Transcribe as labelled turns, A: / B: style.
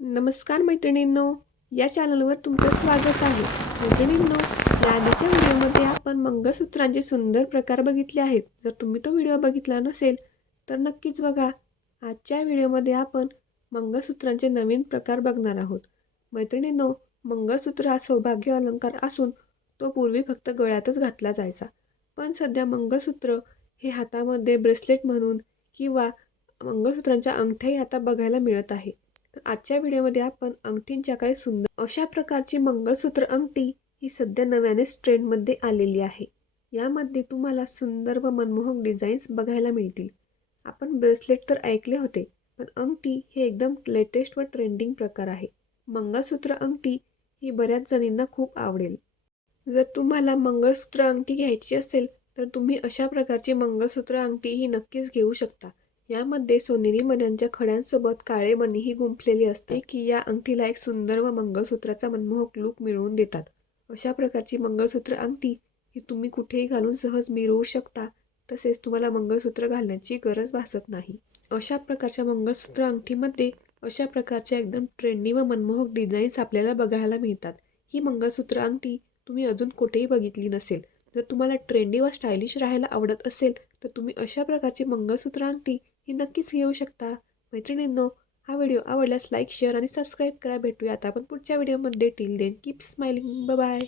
A: नमस्कार मैत्रिणींनो या चॅनलवर तुमचं स्वागत आहे. मैत्रिणींनो या आधीच्या व्हिडिओमध्ये आपण मंगळसूत्रांचे सुंदर प्रकार बघितले आहेत. जर तुम्ही तो व्हिडिओ बघितला नसेल तर नक्कीच बघा. आजच्या व्हिडिओमध्ये आपण मंगळसूत्रांचे नवीन प्रकार बघणार आहोत. मैत्रिणींनो मंगळसूत्र हा सौभाग्य अलंकार असून तो पूर्वी फक्त गळ्यातच घातला जायचा. पण सध्या मंगळसूत्र हे हातामध्ये ब्रेसलेट म्हणून किंवा मंगळसूत्रांच्या अंगठ्याही आता बघायला मिळत आहे. आजच्या व्हिडिओमध्ये आपण अंगठींच्या काही सुंदर अशा प्रकारची मंगळसूत्र अंगठी ही सध्या नव्यानेच ट्रेंडमध्ये आलेली आहे. यामध्ये तुम्हाला सुंदर व मनमोहक डिझाईन्स बघायला मिळतील. आपण ब्रेसलेट तर ऐकले होते पण अंगठी हे एकदम लेटेस्ट व ट्रेंडिंग प्रकार आहे. मंगळसूत्र अंगठी ही बऱ्याच जणींना खूप आवडेल. जर तुम्हाला मंगळसूत्र अंगठी घ्यायची असेल तर तुम्ही अशा प्रकारची मंगळसूत्र अंगठी ही नक्कीच घेऊ शकता. यामध्ये सोनेरी मण्यांच्या खड्यांसोबत काळे मणीही गुंफलेली असते की या अंगठीला एक सुंदर व मंगळसूत्राचा मनमोहक लूक मिळवून देतात. अशा प्रकारची मंगळसूत्र अंगठी ही तुम्ही कुठेही घालून सहज मिरवू शकता तसेच तुम्हाला मंगळसूत्र घालण्याची गरज भासत नाही. अशा प्रकारच्या मंगळसूत्र अंगठीमध्ये अशा प्रकारच्या एकदम ट्रेंडी व मनमोहक डिझाईन्स आपल्याला बघायला मिळतात. ही मंगळसूत्र अंगठी तुम्ही अजून कुठेही बघितली नसेल जर तुम्हाला ट्रेंडी व स्टायलिश राहायला आवडत असेल तर तुम्ही अशा प्रकारची मंगळसूत्र अंगठी ही नक्कीच घेऊ शकता. मैत्रिणींनो हा व्हिडिओ आवडल्यास लाईक शेअर आणि सबस्क्राईब करा. भेटूया आता आपण पुढच्या व्हिडिओमध्ये. Till then keep smiling. Bye.